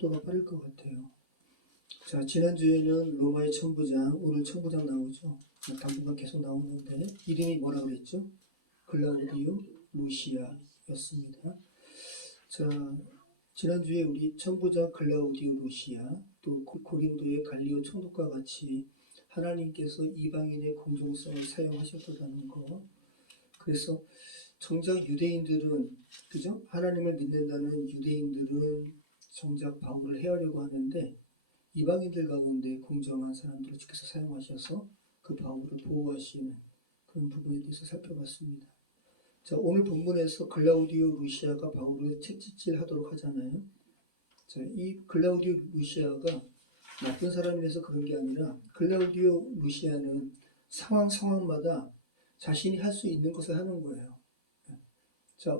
속도가 빠를 것 같아요. 자, 지난주에는 로마의 천부장, 오늘 천부장 나오죠. 당분간 계속 나오는데 이름이 뭐라 그랬죠? 클라우디오 루시아였습니다. 자, 지난주에 우리 천부장 클라우디오 루시아, 또 고린도의 갈리오 총독과 같이 하나님께서 이방인의 공정성을 사용하셨다는 거. 그래서 정작 유대인들은, 그죠? 하나님을 믿는다는 유대인들은 정작 바울을 해하려고 하는데 이방인들 가운데 공정한 사람들을 주께서 사용하셔서 그 바울을 보호하시는 그런 부분에 대해서 살펴봤습니다. 자, 오늘 본문에서 클라우디오 루시아가 바울을 채찍질하도록 하잖아요. 자, 이 클라우디오 루시아가 나쁜 사람이라서 그런 게 아니라 클라우디오 루시아는 상황마다 자신이 할 수 있는 것을 하는 거예요. 자,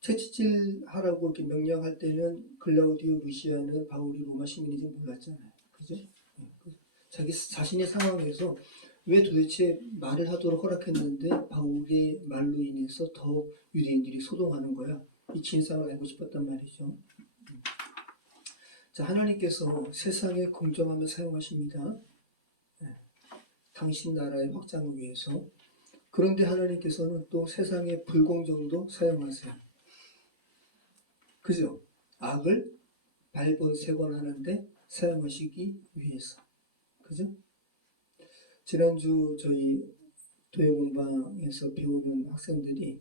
채찍질하라고 이렇게 명령할 때는 클라우디오 루시아는 바울이 로마 시민인지 몰랐잖아요. 그죠? 자신의 상황에서 왜 도대체 말을 하도록 허락했는데 바울의 말로 인해서 더 유대인들이 소동하는 거야. 이 진상을 알고 싶었단 말이죠. 자, 하나님께서 세상의 공정함을 사용하십니다. 당신 나라의 확장을 위해서. 그런데 하나님께서는 또 세상의 불공정도 사용하세요. 그죠? 악을 발본색원하는데 사용하시기 위해서. 그죠? 지난주 저희 도예공방에서 배우는 학생들이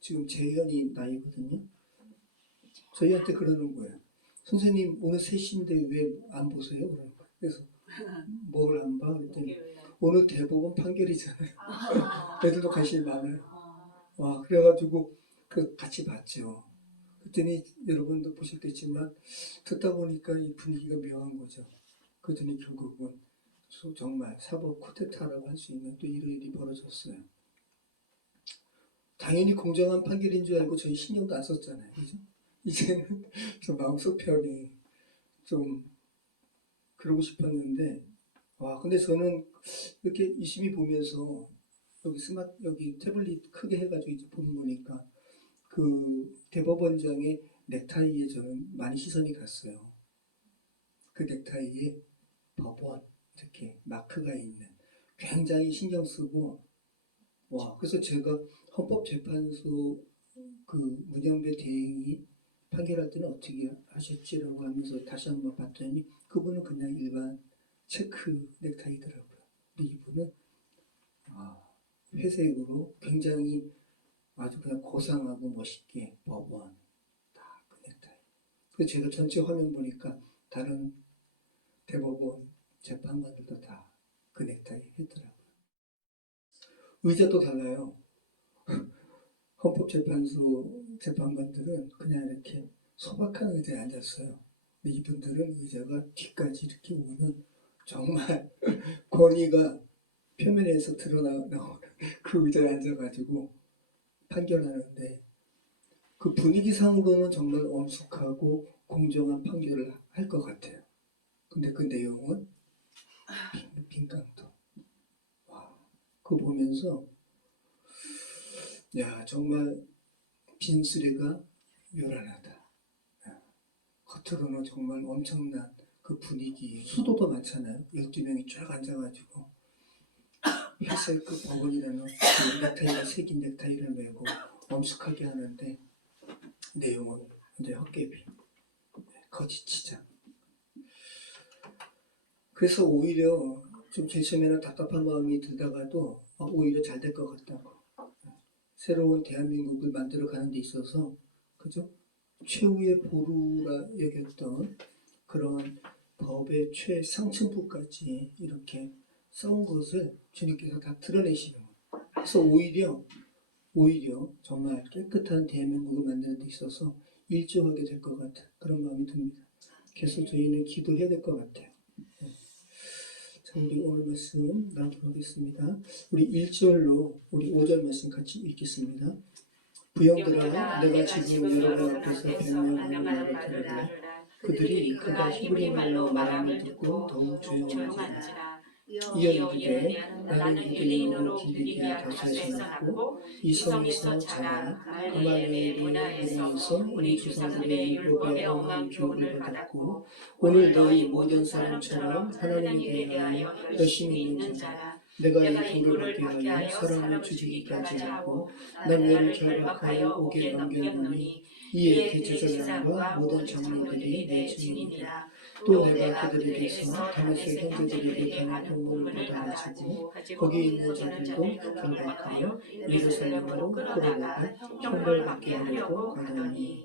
지금 재현이 나이거든요. 저희한테 그러는 거예요. 선생님 오늘 3시인데 왜 안 보세요? 그러는 거예요. 그래서 뭘 안 봐? 그랬더니 오늘 대법원 판결이잖아요. 애들도 관심이 많아요. 와, 그래가지고 같이 봤죠. 그랬더니 여러분도 보셨겠지만 듣다 보니까 이 분위기가 묘한 거죠. 그랬더니 결국은 정말 사법 쿠데타라고 할 수 있는 또 이런 일이 벌어졌어요. 당연히 공정한 판결인 줄 알고 저희 신경도 안 썼잖아요. 그죠? 이제는 좀 마음속 편히 좀 그러고 싶었는데, 와, 근데 저는 이렇게 유심히 보면서 여기 태블릿 크게 해가지고 이제 보니까 그 대법원장의 넥타이에 저는 많이 시선이 갔어요. 그 넥타이에 법원 이렇게 마크가 있는 굉장히 신경 쓰고, 와, 그래서 제가 헌법재판소 그 문영배 대행이 판결할 때는 어떻게 하셨지라고 하면서 다시 한번 봤더니 그분은 그냥 일반 체크 넥타이더라고요. 근데 이분은 회색으로 굉장히 아주 그냥 고상하고 멋있게 법원 다 그 넥타이. 그래서 제가 전체 화면 보니까 다른 대법원 재판관들도 다 그 넥타이 했더라고요. 의자도 달라요. 헌법재판소 재판관들은 그냥 이렇게 소박한 의자에 앉았어요. 근데 이분들은 의자가 뒤까지 이렇게 오는 정말 권위가 표면에서 드러나오는 그 의자에 앉아가지고 판결하는데 그 분위기상으로는 정말 엄숙하고 공정한 판결을 할 것 같아요. 근데 그 내용은 빈깡통. 와, 그거 보면서 야, 정말 빈수레가 요란하다. 겉으로는 정말 엄청난 그 분위기, 수도도 많잖아요. 12명이 쫙 앉아가지고 회색 그 법원이라는 그 넥타이가 색인 넥타이를 메고 엄숙하게 하는데 내용은 이제 헛개비, 거짓치장. 그래서 오히려 좀 제일 처음에는 답답한 마음이 들다가도 오히려 잘 될 것 같다고. 새로운 대한민국을 만들어가는 데 있어서, 그죠? 최후의 보루라 여겼던 그런 법의 최상층부까지 이렇게 써온 것을 주님께서 다 드러내시는 거예요. 그래서 오히려 정말 깨끗한 대한민국을 만드는 데 있어서 일조하게 될 것 같은 그런 마음이 듭니다. 계속 저희는 기도해야 될 것 같아요. 자, 우리 오늘 말씀 나누도록 하겠습니다. 우리 1절로 우리 5절 말씀 같이 읽겠습니다. 부형들아, 내가 지금 여러분 앞에서 변명하는 말을 들으라. 그들이 그가 히브리 말로 말함을 듣고 더욱 조용하지라. 이어 이르되 나는 유대인으로 빌리기에 다소에서 났고 이성에서 자라 가말리엘의 문화에서 우리 조상들의 율법에 엄한 교훈을 받았고 오늘 너희 모든 사람처럼 하나님에 대하여 열심히 있는 자라. 내가 이 돌을 받게 하여 사람을 죽이기까지 하고 남녀를 결박하여 옥에 넘겨보니 이에 대제사장과 모든 장로들이 내 증인이라. 또 내가 그들에게서 다메섹 형제들에게 당한 공문을 받아가지고 거기 있는 자들도 결박하여 예루살렘으로 끌어다가 형벌받게 하려고 가더니.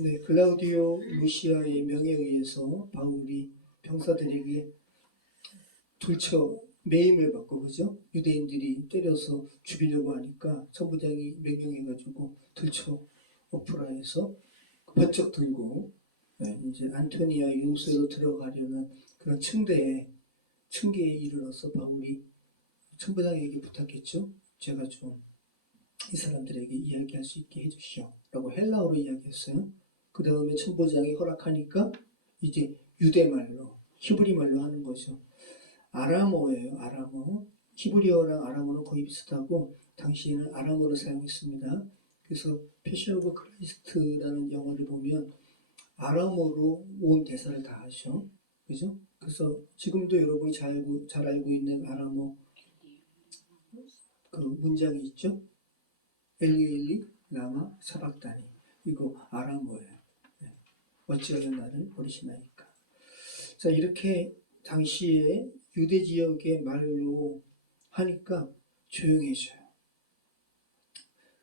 네, 글라우디오 루시아의 명에 의해서 바울이 병사들에게 둘쳐 매임을 받고, 그죠? 유대인들이 때려서 죽이려고 하니까 천부장이 명령해가지고 들쳐 오프라에서 번쩍 들고 이제 안토니아 요새로 들어가려는 그런 층계에 이르러서 바울이 천부장에게 부탁했죠. 제가 좀 이 사람들에게 이야기할 수 있게 해주시오 라고 헬라어로 이야기했어요. 그 다음에 천부장이 허락하니까 이제 유대말로 히브리 말로 하는 거죠. 아람어예요. 아람어. 히브리어랑 아람어는 거의 비슷하고 당시에는 아람어를 사용했습니다. 그래서 패션 오브 크라이스트라는 영화를 보면 아람어로 온 대사를 다 하죠. 그죠? 그래서 지금도 여러분이 잘 알고 있는 아람어 그 문장이 있죠. 엘리엘리 라마 사박다니. 이거 아람어예요. 네. 어찌하여 나를 버리시나이까. 자, 이렇게 당시에 유대 지역의 말로 하니까 조용해져요.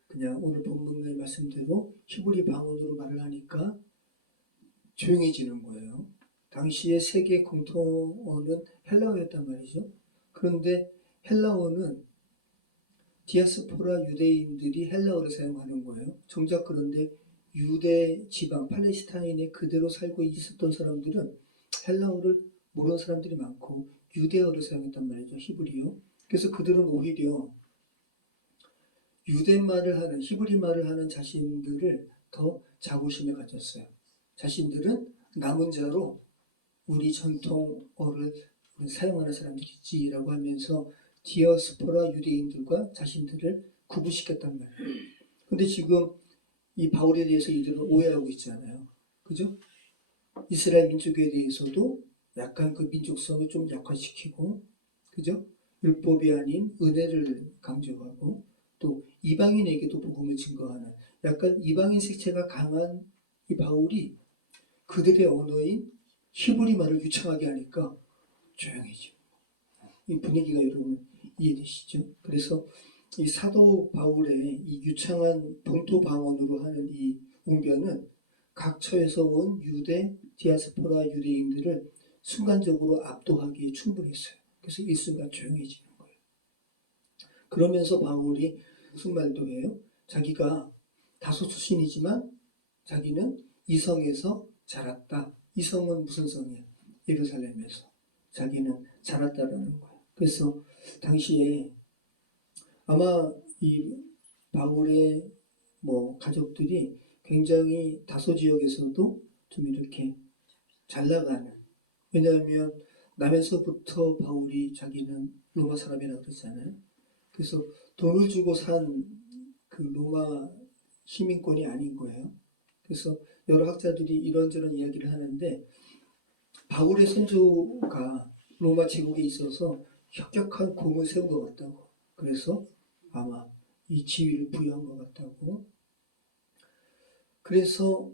그냥 오늘 본문의 말씀대로 히브리 방언으로 말을 하니까 조용해지는 거예요. 당시의 세계 공통어는 헬라어였단 말이죠. 그런데 헬라어는 디아스포라 유대인들이 헬라어를 사용하는 거예요. 정작 그런데 유대 지방 팔레스타인에 그대로 살고 있었던 사람들은 헬라어를 모르는 사람들이 많고 유대어를 사용했단 말이죠. 히브리어. 그래서 그들은 오히려 유대말을 하는 히브리말을 하는 자신들을 더 자부심에 가졌어요. 자신들은 남은 자로 우리 전통어를 사용하는 사람들이 있지라고 하면서 디아스포라 유대인들과 자신들을 구분시켰단 말이에요. 근데 지금 이 바울에 대해서 이들은 오해하고 있잖아요. 그죠? 이스라엘 민족에 대해서도 약간 그 민족성을 좀 약화시키고, 그죠? 율법이 아닌 은혜를 강조하고, 또 이방인에게도 복음을 증거하는 약간 이방인 색채가 강한 이 바울이 그들의 언어인 히브리 말을 유창하게 하니까 조용해지고, 이 분위기가 여러분 이해되시죠? 그래서 이 사도 바울의 이 유창한 본토 방언으로 하는 이 웅변은 각처에서 온 유대 디아스포라 유대인들을 순간적으로 압도하기에 충분했어요. 그래서 일순간 조용해지는 거예요. 그러면서 바울이 무슨 말도 해요? 자기가 다소 수신이지만 자기는 이성에서 자랐다. 이성은 무슨 성이에요? 예루살렘에서. 자기는 자랐다라는 거예요. 그래서 당시에 아마 이 바울의 가족들이 굉장히 다소 지역에서도 좀 이렇게 잘 나가는, 왜냐하면 남에서부터 바울이 자기는 로마 사람이라고 그랬잖아요. 그래서 돈을 주고 산 그 로마 시민권이 아닌 거예요. 그래서 여러 학자들이 이런저런 이야기를 하는데 바울의 선조가 로마 제국에 있어서 혁혁한 공을 세운 것 같다고. 그래서 아마 이 지위를 부여한 것 같다고. 그래서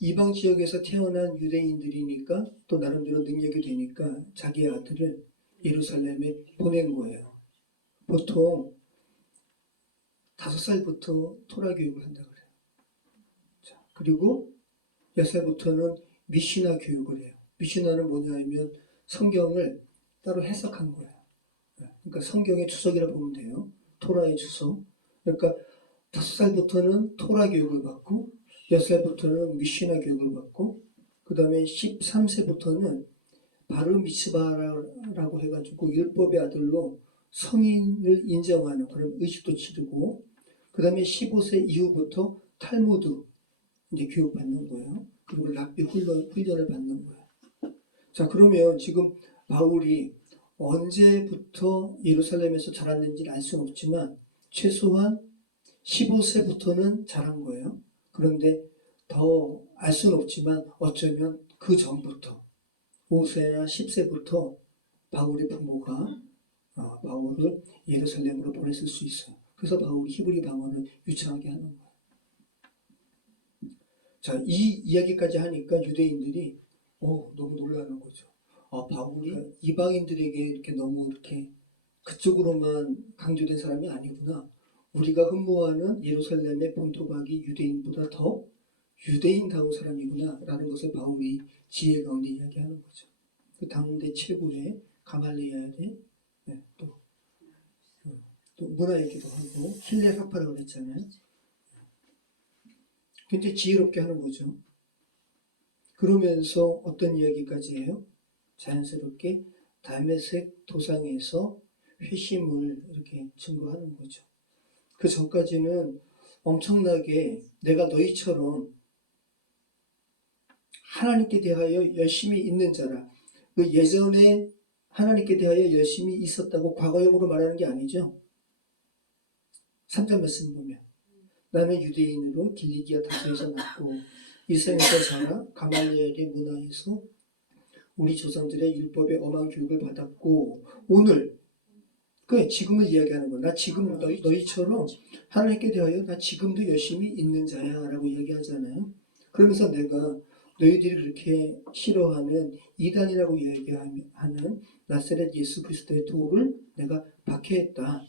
이방 지역에서 태어난 유대인들이니까 또 나름대로 능력이 되니까 자기 아들을 예루살렘에 보낸 거예요. 보통 5살부터 토라 교육을 한다 그래요. 자, 그리고 6살부터는 미시나 교육을 해요. 미시나는 뭐냐 하면 성경을 따로 해석한 거예요. 그러니까 성경의 주석이라고 보면 돼요. 토라의 주석. 그러니까 5살부터는 토라 교육을 받고 6살부터는 미시나 교육을 받고 그 다음에 13세부터는 바르 미츠바라고 해가지고 율법의 아들로 성인을 인정하는 그런 의식도 치르고 그 다음에 15세 이후부터 탈무드 이제 교육받는 거예요. 그리고 랍비 훈련을 받는 거예요. 자, 그러면 지금 바울이 언제부터 예루살렘에서 자랐는지는 알 수는 없지만 최소한 15세부터는 자란 거예요. 그런데 더 알 수는 없지만 어쩌면 그 전부터 5세나 10세부터 바울의 부모가 바울을 예루살렘으로 보냈을 수 있어요. 그래서 바울이 히브리 방언을 유창하게 하는 거예요. 자, 이 이야기까지 하니까 유대인들이 너무 놀라는 거죠. 바울이 이방인들에게 이렇게 너무 이렇게 그쪽으로만 강조된 사람이 아니구나. 우리가 흠모하는 예루살렘의 본토박이 유대인보다 더 유대인다운 사람이구나 라는 것을 바울이 지혜 가운데 이야기하는 거죠. 그 당대 최고의 가말리엘의 또 문화이기도 하고 힐레 사파라고 그랬잖아요. 굉장히 지혜롭게 하는 거죠. 그러면서 어떤 이야기까지 해요? 자연스럽게 다메섹 도상에서 회심을 이렇게 증거하는 거죠. 그 전까지는 엄청나게 내가 너희처럼 하나님께 대하여 열심히 있는 자라. 그 예전에 하나님께 대하여 열심히 있었다고 과거형으로 말하는 게 아니죠. 3절 말씀 보면 나는 유대인으로 길리기아 다소에서 났고 이스라엘에서 자라 가말리엘의 문화에서 우리 조상들의 율법의 엄한 교육을 받았고 오늘 그 지금을 이야기하는 거야. 나 지금 너희처럼 하나님께 대하여 나 지금도 열심히 있는 자야 라고 이야기하잖아요. 그러면서 내가 너희들이 그렇게 싫어하는 이단이라고 이야기하는 나사렛 예수 그리스도의 도를 내가 박해했다.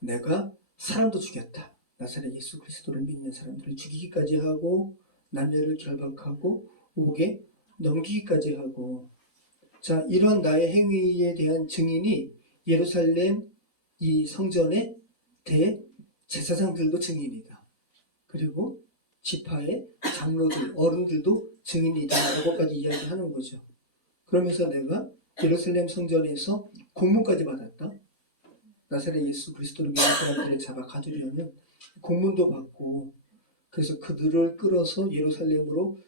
내가 사람도 죽였다. 나사렛 예수 그리스도를 믿는 사람들을 죽이기까지 하고 남녀를 결박하고 옥에 넘기기까지 하고 자 이런 나의 행위에 대한 증인이 예루살렘 이 성전의 대제사장들도 증인이다. 그리고 지파의 장로들, 어른들도 증인이다 라고까지 이야기하는 거죠. 그러면서 내가 예루살렘 성전에서 공문까지 받았다. 나사렛 예수 그리스도를 믿는 사람들을 잡아 가두려는 공문도 받고 그래서 그들을 끌어서 예루살렘으로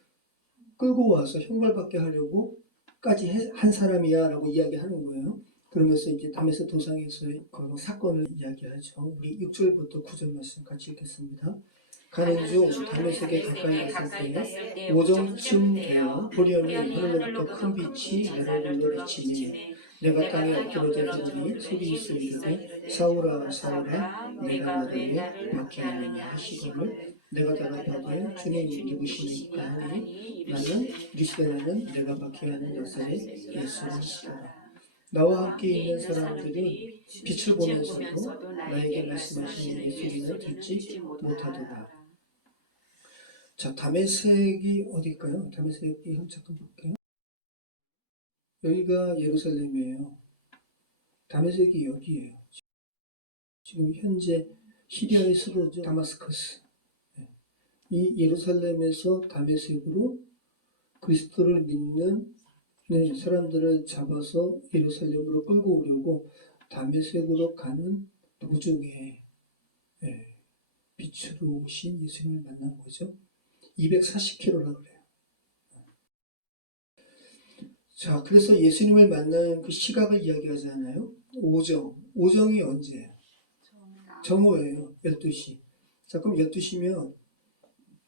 끌고 와서 형벌받게 하려고 까지 한 사람이야 라고 이야기하는 거예요. 그러면서 이제 다메섹 도상에서의 그 사건을 이야기하죠. 우리 6절부터 9절 말씀 같이 읽겠습니다. 가는 중 다메섹에 가까이 갔을 때 오정쯤 되어 보려니 하늘로부터 큰 빛이 내 얼굴로 비치니 내가 땅에 엎드러져 보니 소리있어 이르되 사울아 사울아 내가 나를 왜 박해하느냐 하시거늘 내가 대답하되 주님 누구시니까 하니 나는 이르시되 내가 박해하는 나사렛 예수니시다. 나와 함께 있는 사람들이 빛을 보면서도 나에게 말씀하시는 예수님을 듣지 못하더라. 자, 다메섹이 어딜까요? 다메섹이 잠깐 볼게요. 여기가 예루살렘이에요. 다메섹이 여기예요. 지금 현재 시리아의 수도죠. 다마스커스. 이 예루살렘에서 다메섹으로 그리스도를 믿는 사람들을 잡아서 예루살렘으로 끌고 오려고 다메섹으로 가는 도중에 빛으로 오신 예수님을 만난 거죠. 240km라 그래요. 자, 그래서 예수님을 만나는 그 시각을 이야기하잖아요. 오정이 언제예요? 정오예요. 12시. 자, 그럼 12시면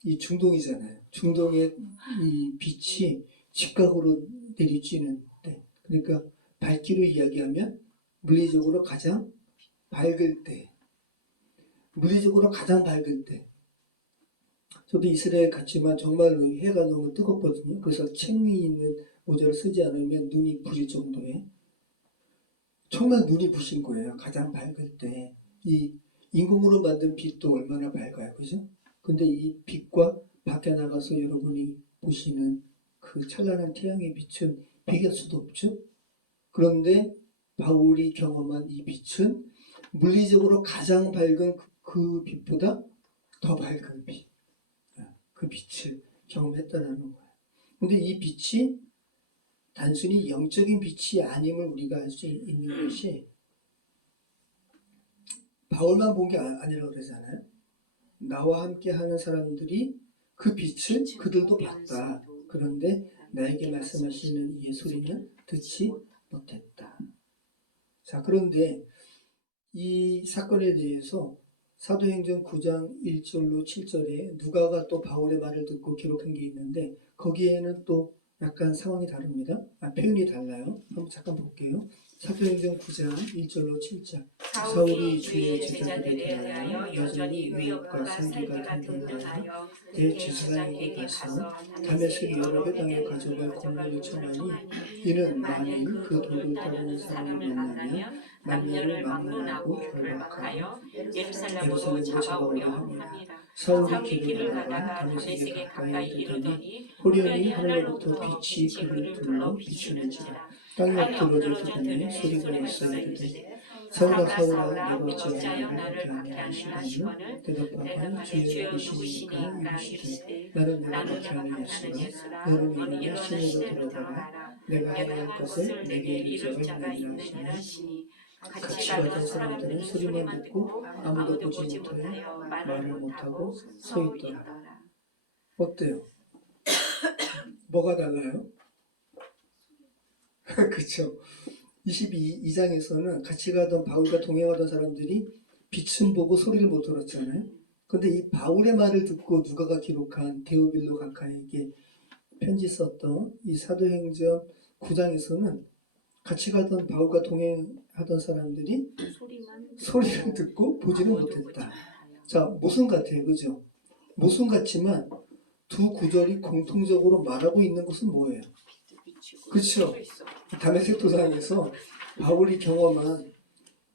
이 중동이잖아요. 중동의 이 빛이 직각으로 내리쬐는 때. 그러니까 밝기로 이야기하면 물리적으로 가장 밝을 때. 물리적으로 가장 밝을 때. 저도 이스라엘 갔지만 정말로 해가 너무 뜨겁거든요. 그래서 챙이 있는 모자를 쓰지 않으면 눈이 부실 정도에 정말 눈이 부신 거예요. 가장 밝을 때. 이 인공으로 만든 빛도 얼마나 밝아요. 그죠? 근데 이 빛과 밖에 나가서 여러분이 보시는 그 찬란한 태양의 빛은 비교할 수도 없죠. 그런데 바울이 경험한 이 빛은 물리적으로 가장 밝은 그 빛보다 더 밝은 빛. 그 빛을 경험했다는 거예요. 근데 이 빛이 단순히 영적인 빛이 아님을 우리가 알 수 있는 것이 바울만 본 게 아니라고 그러잖아요. 나와 함께 하는 사람들이 그 빛을 그들도 봤다. 그런데 나에게 말씀하시는 이의 소리는 듣지 못했다. 자, 그런데 이 사건에 대해서 사도행전 9장 1절로 7절에 누가가 또 바울의 말을 듣고 기록한 게 있는데 거기에는 또 약간 상황이 다릅니다. 표현이 달라요. 한번 잠깐 볼게요. 사도행전 9장 1절로 7절. 사울이 주의 제자들에 대하여 여전히 위협과 살기가 등등하여 대제사장에게 가서 다메섹 여러 회당에 가져갈 공문을 청하니 이는 만일 그 도를 따르는 사람을 만나면 남녀를 막론하고 결박하여 예루살렘으로 잡아오려 함이라. 사울이 길을 가다가 다메섹에 가까이 이르더니 호련히 하늘로부터 빛이 그를 둘러 비추는지라. 땅이 엎드러져 듣더니 소리가 있어 이르되 사울아 사울아 내가 어찌하여 나를 박해하시거늘 대답하되 주여 누구시니까 이르시되 나는 내가 박해하는 예수라 너는 일어나 시내로 들어가라 내가 행할 것을 내게 이룰 자가 있느니라 하시니 같이 가던 사람들은 소리만 듣고 아무도 보지 못하여 말을 못하고 서 있더라. 어때요? 뭐가 달라요? 그렇죠. 22장에서는 같이 가던 바울과 동행하던 사람들이 빛은 보고 소리를 못 들었잖아요. 근데 이 바울의 말을 듣고 누가가 기록한 데오빌로 각하에게 편지 썼던 이 사도행전 9장에서는 같이 가던 바울과 동행하던 사람들이 소리를 듣고 보지는 못했다. 자, 모순 같아요. 그죠? 모순 같지만 두 구절이 공통적으로 말하고 있는 것은 뭐예요? 그렇죠. 다메섹 도상에서 바울이 경험한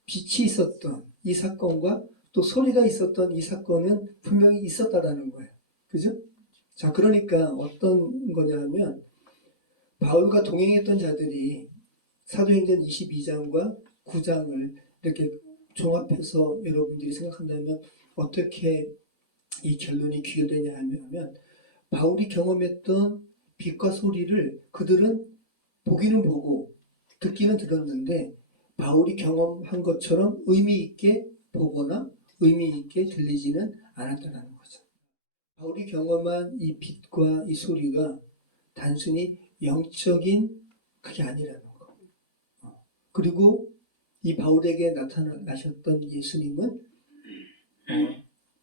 빛이 있었던 이 사건과 또 소리가 있었던 이 사건은 분명히 있었다라는 거예요. 그죠? 자, 그러니까 어떤 거냐면 바울과 동행했던 자들이 사도행전 22장과 9장을 이렇게 종합해서 여러분들이 생각한다면 어떻게 이 결론이 귀결되냐 하면 바울이 경험했던 빛과 소리를 그들은 보기는 보고 듣기는 들었는데 바울이 경험한 것처럼 의미 있게 보거나 의미 있게 들리지는 않았다는 거죠. 바울이 경험한 이 빛과 이 소리가 단순히 영적인 그게 아니라는 거. 그리고 이 바울에게 나타나셨던 예수님은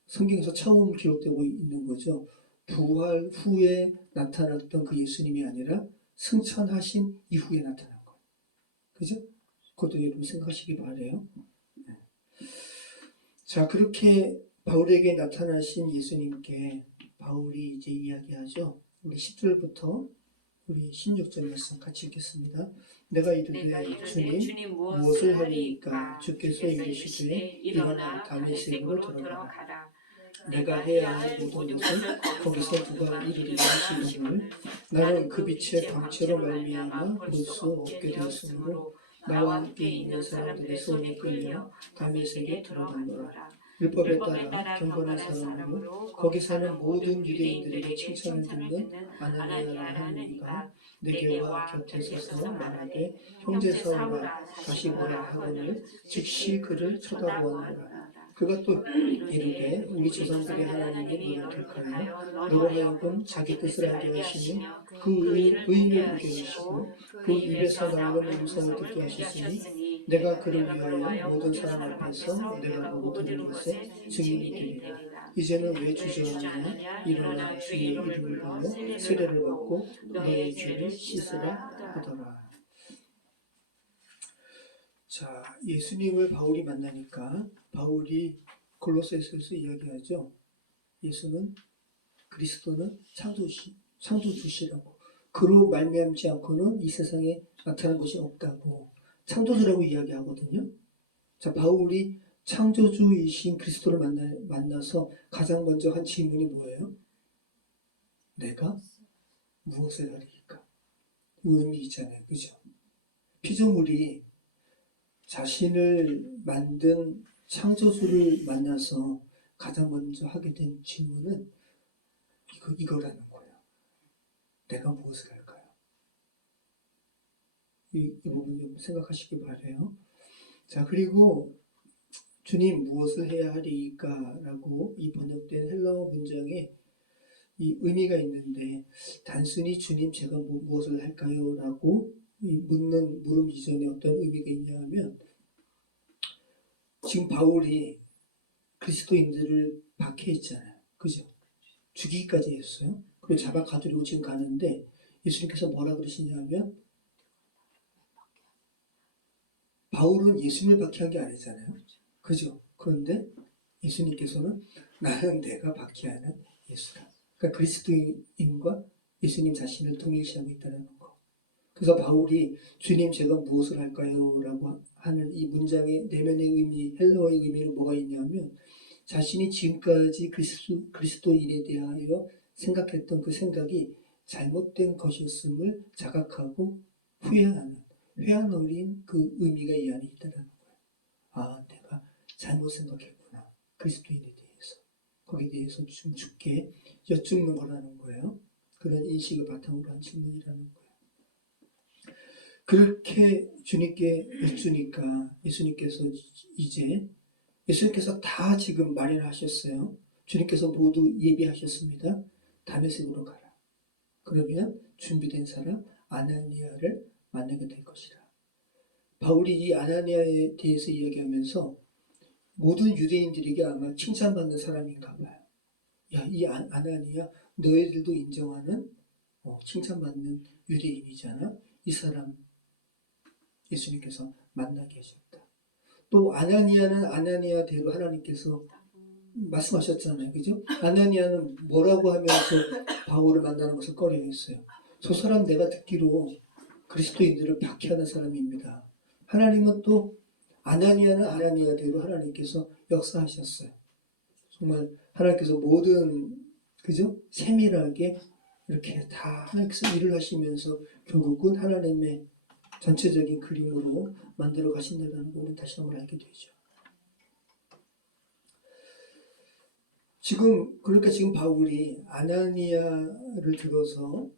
성경에서 처음 기록되고 있는 거죠. 부활 후에 나타났던 그 예수님이 아니라 승천하신 이후에 나타난 거예요. 그죠? 그것도 여러분 생각하시기 바라요. 자, 그렇게 바울에게 나타나신 예수님께 바울이 이제 이야기하죠. 우리 10절부터 우리 16절 말씀 같이 읽겠습니다. 내가 이르되 주님 무엇을 하리이까? 주께서 이르시되 일어나 다메섹으로 들어가라. 내가 해야 할 모든 것을 거기서 누가 이루리라 하시거늘 나는 그 빛의 광채로 말미암아 볼 수 없게 되었으므로 나와 함께 있는 사람들의 손에 끌려 다메섹에 들어가노라. 율법에 따라 경건한 사람으로 거기 사는 모든 유대인들에게 칭찬을 듣는 아나니아라 하는 이가 내게 와 곁에 서서 말하되 형제 사울아 다시 보라 하거늘 즉시 그를 쳐다보았노라. 그가 또 이르되 우리 조상들의 하나님이 너를 택하여 너로 하여금 자기 뜻을 알게 하시니 그 의인을 보게 하시고 그 입에서 나오는 음성을 듣게 하셨으니 내가 그를 위하여 모든 사람 앞에서 내가 보고 들은 것에 증인이 되리라. 이제는 왜 주저하느냐? 일어나 주의 이름을 불러 세례를 받고 너의 죄를 씻으라 하더라. 자, 예수님을 바울이 만나니까 바울이 골로새서에서 이야기하죠. 예수는 그리스도는 창조주시라고. 그로 말미암지 않고는 이 세상에 나타난 것이 없다고 창조주라고 이야기하거든요. 자, 바울이 창조주이신 그리스도를 만나서 가장 먼저 한 질문이 뭐예요? 내가 무엇을 하리까? 의미 있잖아요. 그죠? 피조물이 자신을 만든 창조주를 만나서 가장 먼저 하게 된 질문은 이거라는 거예요. 내가 무엇을 할까요? 이 부분 좀 생각하시기 바라요. 자, 그리고 주님 무엇을 해야 하리까? 라고 이 번역된 헬라어 문장에 이 의미가 있는데 단순히 주님 제가 무엇을 할까요? 라고 이 묻는 물음 이전에 어떤 의미가 있냐 하면, 지금 바울이 그리스도인들을 박해했잖아요. 그죠? 죽이기까지 했어요. 그리고 잡아 가두려고 지금 가는데 예수님께서 뭐라 그러시냐면, 바울은 예수님을 박해한 게 아니잖아요. 그죠? 그런데 예수님께서는 나는 내가 박해하는 예수다. 그러니까 그리스도인과 예수님 자신을 동일시하고 있다는 거. 그래서 바울이 주님 제가 무엇을 할까요? 라고 하는 이 문장의 내면의 의미, 헬라어의 의미는 뭐가 있냐면, 자신이 지금까지 그리스도인에 대하여 생각했던 그 생각이 잘못된 것이었음을 자각하고 후회하는, 회한 어린 그 의미가 이 안에 있다는 거예요. 아, 내가 잘못 생각했구나. 그리스도인에 대해서. 거기에 대해서 좀 죽게 여쭙는 거라는 거예요. 그런 인식을 바탕으로 한 질문이라는 거예요. 그렇게 주님께 여쭈니까 예수님께서 다 지금 마련하셨어요. 주님께서 모두 예비하셨습니다. 다메섹으로 가라. 그러면 준비된 사람 아나니아를 만나게 될 것이라. 바울이 이 아나니아에 대해서 이야기하면서 모든 유대인들에게 아마 칭찬받는 사람인가 봐요. 야, 이 아나니아 너희들도 인정하는 칭찬받는 유대인이잖아. 이 사람 예수님께서 만나게 하셨다. 또 아나니아는 아나니아대로 하나님께서 말씀하셨잖아요. 그죠? 아나니아는 뭐라고 하면서 바울을 만나는 것을 꺼려했어요. 저 사람 내가 듣기로 그리스도인들을 박해하는 사람입니다. 하나님은 또 아나니아는 아나니아대로 하나님께서 역사하셨어요. 정말 하나님께서 모든 그죠? 세밀하게 이렇게 다 하나님께서 일을 하시면서 결국은 하나님의 전체적인 그림으로 만들어 가신다는 걸 다시 한번 알게 되죠. 그러니까 지금 바울이 아나니아를 들어서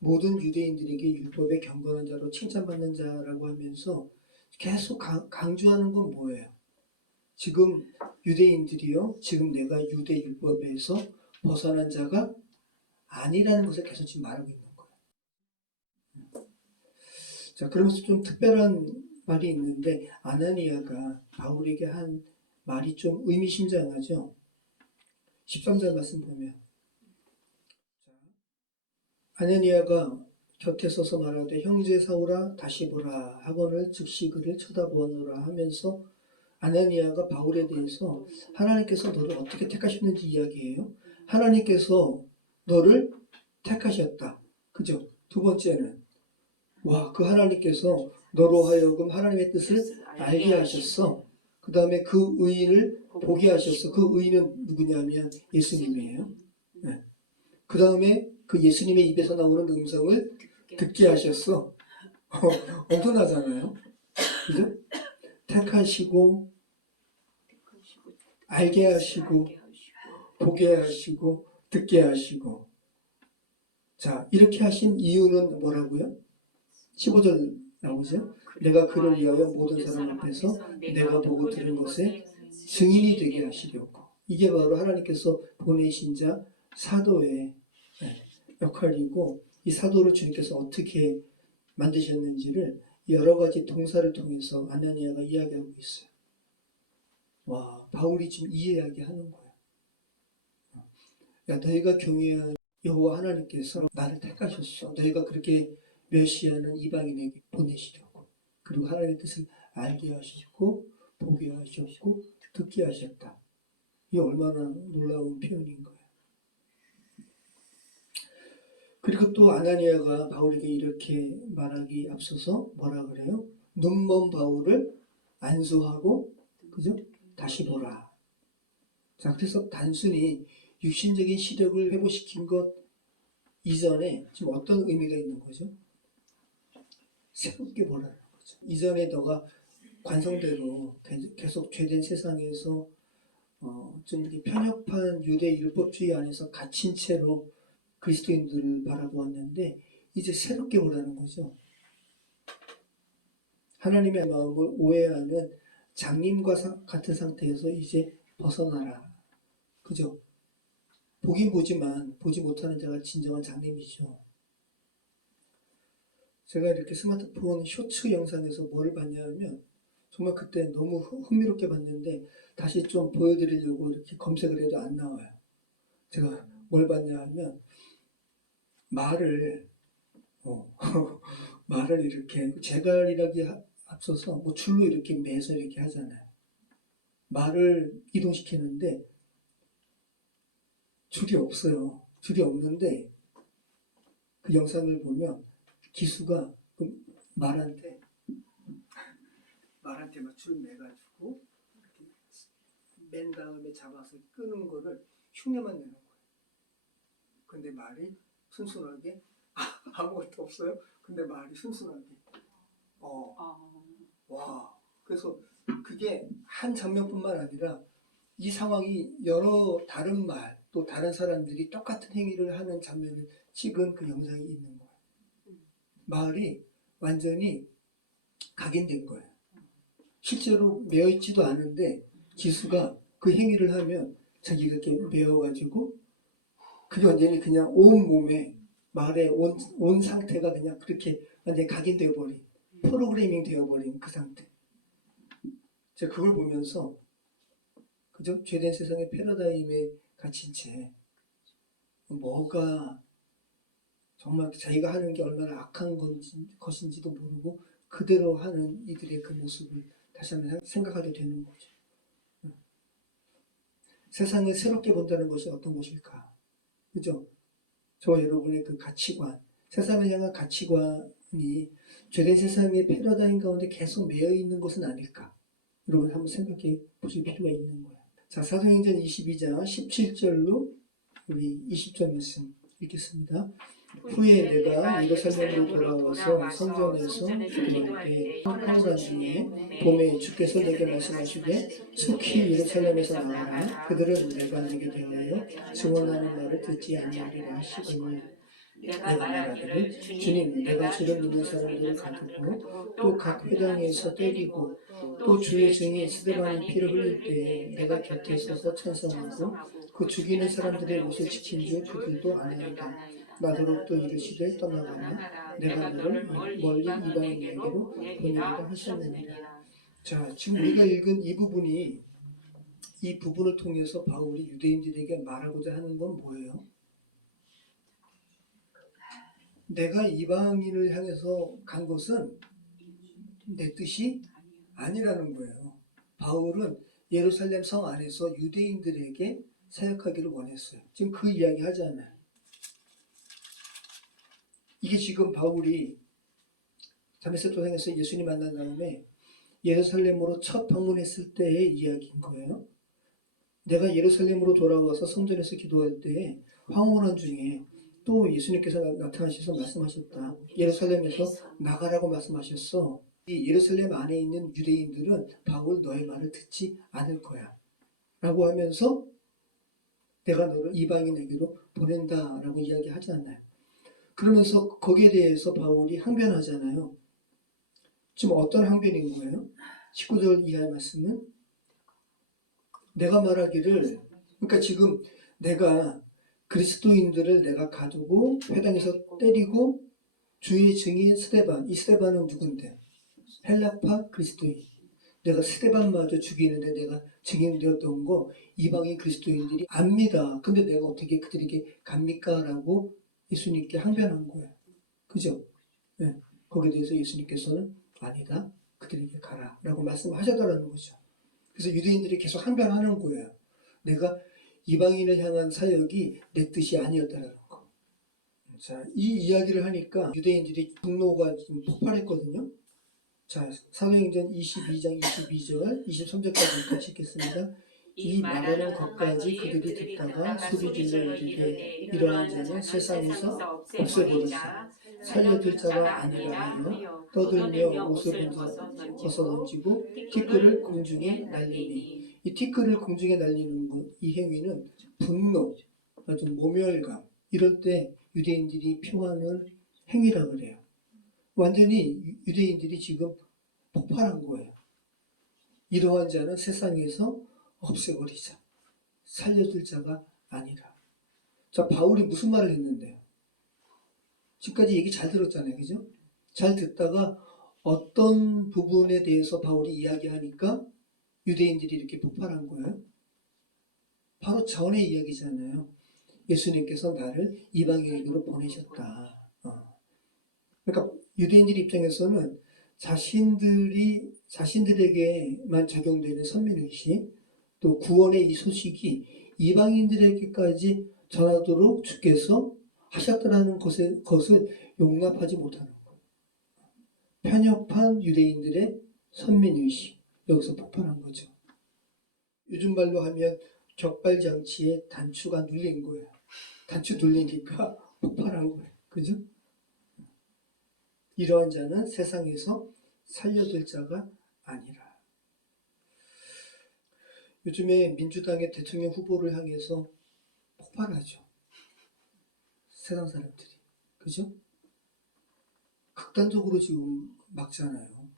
모든 유대인들에게 율법의 경건한 자로 칭찬받는 자라고 하면서 계속 강조하는 건 뭐예요? 지금 유대인들이요, 지금 내가 유대 율법에서 벗어난 자가 아니라는 것을 계속 지금 말하고 있는 거예요. 자, 그러면서 좀 특별한 말이 있는데, 아나니아가 바울에게 한 말이 좀 의미심장하죠. 13절 말씀 보면, 아나니아가 곁에 서서 말하되 형제 사울아 다시 보라 하거늘 즉시 그를 쳐다보노라 하면서, 아나니아가 바울에 대해서 하나님께서 너를 어떻게 택하셨는지 이야기해요. 하나님께서 너를 택하셨다. 그죠? 두 번째는 그 하나님께서 너로 하여금 하나님의 뜻을 알게 하셨어. 그 다음에 그 의인을 보게 하셨어. 그 의인은 누구냐면 예수님이에요. 네. 그 다음에 그 예수님의 입에서 나오는 음성을 듣게 하셨어. 엄청나잖아요. 그죠? 택하시고 알게 하시고 보게 하시고 듣게 하시고. 자, 이렇게 하신 이유는 뭐라고요? 15절 나오죠? 내가 그를 위하여 모든 사람 앞에서 내가 보고 들은 것에 증인이 되게 하시려고. 이게 바로 하나님께서 보내신 자 사도의 역할이고, 이 사도를 주님께서 어떻게 만드셨는지를 여러 가지 동사를 통해서 아나니아가 이야기하고 있어요. 바울이 지금 이 이야기 하는 거예요. 야, 너희가 경외하는 여호와 하나님께서 나를 택하셨어. 너희가 그렇게 멸시하는 이방인에게 보내시려고. 그리고 하나님의 뜻을 알게 하셨고 보게 하셨고 듣게 하셨다. 이게 얼마나 놀라운 표현인 거예요. 그리고 또 아나니아가 바울에게 이렇게 말하기 앞서서 뭐라 그래요? 눈먼 바울을 안수하고 그죠? 다시 보라. 자, 그래서 단순히 육신적인 시력을 회복시킨 것 이전에 지금 어떤 의미가 있는 거죠? 새롭게 보라는 거죠. 이전에 너가 관성대로 계속 죄된 세상에서 좀 이렇게 편협한 유대 율법주의 안에서 갇힌 채로 그리스도인들을 바라보았는데 이제 새롭게 보라는 거죠. 하나님의 마음을 오해하는 장님과 같은 상태에서 이제 벗어나라. 그죠? 보긴 보지만 보지 못하는 자가 진정한 장님이죠. 제가 이렇게 스마트폰 쇼츠 영상에서 뭐를 봤냐 하면 정말 그때 너무 흥미롭게 봤는데 다시 좀 보여드리려고 이렇게 검색을 해도 안 나와요. 제가 뭘 봤냐 하면 말을 말을 이렇게 제갈이라기 앞서서 뭐 줄로 이렇게 매서 이렇게 하잖아요. 말을 이동시키는데 줄이 없어요. 줄이 없는데 그 영상을 보면 기수가 그 말한테 막 줄 매가지고 이렇게 맨 다음에 잡아서 끄는 거를 흉내만 내는 거예요. 근데 말이 순순하게 아무것도 없어요. 근데 말이 순순하게 와. 그래서 그게 한 장면뿐만 아니라 이 상황이 여러 다른 말, 또 다른 사람들이 똑같은 행위를 하는 장면을 찍은 그 영상이 있는 거예요. 말이 완전히 각인된 거예요. 실제로 매어있지도 않은데 기수가 그 행위를 하면 자기가 이렇게 매어가지고 그게 완전히 그냥 온 몸에 말의 온 상태가 그냥 그렇게 완전히 각인되어 버린 프로그래밍 되어버린 그 상태. 제가 그걸 보면서 그죠? 죄된 세상의 패러다임에 갇힌 채 뭐가 정말 자기가 하는 게 얼마나 악한 것인지도 모르고 그대로 하는 이들의 그 모습을 다시 한번 생각하게 되는 거죠. 세상을 새롭게 본다는 것이 어떤 것일까? 그죠? 저와 여러분의 그 가치관, 세상을 향한 가치관이 죄된 세상의 패러다임 가운데 계속 매여 있는 것은 아닐까? 여러분 한번 생각해 보실 필요가 있는 거예요. 자, 사도행전 22장 17절로 우리 20절 말씀 읽겠습니다. 후에 내가 예루살렘으로 돌아와서 성전에서 기도할 때 황홀한 중에 봄에 주께서 내게 말씀하시되 속히 예루살렘에서 나와라. 그들은 내가 내게 대하여 증언하는 말을 듣지 아니하리라 하시거니 내가 말하기를 주님 내가 주름 있는 사람들을 가두고 또 각 회당에서 때리고 또 주의 증인 스데반의 피를 흘릴 때에 내가 곁에 서서 찬성하고 그 죽이는 사람들의 옷을 지킨 줄 그들도 아나이다. 나더러 또 이르시되 떠나가라. 내가 너를 멀리 이방인에게로 보내리라 하셨느니라. 자, 지금 우리가 읽은 이 부분을 통해서 바울이 유대인들에게 말하고자 하는 건 뭐예요? 내가 이방인을 향해서 간 것은 내 뜻이 아니라는 거예요. 바울은 예루살렘 성 안에서 유대인들에게 사역하기를 원했어요. 지금 그 이야기 하잖아요. 이게 지금 바울이 다메섹 도상에서 예수님 만난 다음에 예루살렘으로 첫 방문했을 때의 이야기인 거예요. 내가 예루살렘으로 돌아와서 성전에서 기도할 때 황홀한 중에 또 예수님께서 나타나셔서 말씀하셨다. 예루살렘에서 나가라고 말씀하셨어. 이 예루살렘 안에 있는 유대인들은 바울 너의 말을 듣지 않을 거야. 라고 하면서 내가 너를 이방인에게로 보낸다라고 이야기하잖아요. 그러면서 거기에 대해서 바울이 항변하잖아요. 지금 어떤 항변인 거예요? 19절 이하의 말씀은 내가 말하기를 그러니까 지금 내가 그리스도인들을 내가 가두고 회당에서 때리고 주의 증인 스데반, 이 스데반은 누군데? 헬라파 그리스도인. 내가 스데반마저 죽이는데 내가 증인되었던 거 이방인 그리스도인들이 압니다. 근데 내가 어떻게 그들에게 갑니까? 라고 예수님께 항변한 거예요. 그죠? 네. 거기에 대해서 예수님께서는 아니다. 그들에게 가라. 라고 말씀하셨다는 거죠. 그래서 유대인들이 계속 항변하는 거예요. 내가 이방인을 향한 사역이 내 뜻이 아니었다는 거. 자, 이 이야기를 하니까 유대인들이 분노가 좀 폭발했거든요. 자, 사도행전 22장 22절, 23절까지 같이 읽겠습니다. 이 말하는 것까지 그들이 듣다가 소리질러 이르되 이러한 자는 세상에서 없애버리자 살려둘 자가 아니라 하여 떠들며 옷을 벗어 던지고 티끌을 공중에 날리니 이 티끌을 공중에 날리는 것, 이 행위는 분노, 아주 모멸감 이럴 때 유대인들이 표하는 행위라 그래요. 완전히 유대인들이 지금 폭발한 거예요. 이러한 자는 세상에서 없애버리자. 살려둘 자가 아니라. 자, 바울이 무슨 말을 했는데요? 지금까지 얘기 잘 들었잖아요. 그죠? 잘 듣다가 어떤 부분에 대해서 바울이 이야기하니까 유대인들이 이렇게 폭발한 거예요. 바로 전의 이야기잖아요. 예수님께서 나를 이방인에게로 보내셨다. 그러니까 유대인들 입장에서는 자신들에게만 적용되는 선민의식, 또 구원의 이 소식이 이방인들에게까지 전하도록 주께서 하셨다는 것을 용납하지 못하는 거예요. 편협한 유대인들의 선민의식, 여기서 폭발한 거죠. 요즘 말로 하면 격발장치에 단추가 눌린 거예요. 단추 눌리니까 폭발한 거예요. 그죠? 이러한 자는 세상에서 살려둘 자가 아니라. 요즘에 민주당의 대통령 후보를 향해서 폭발하죠. 세상 사람들이. 그죠? 극단적으로 지금 막잖아요.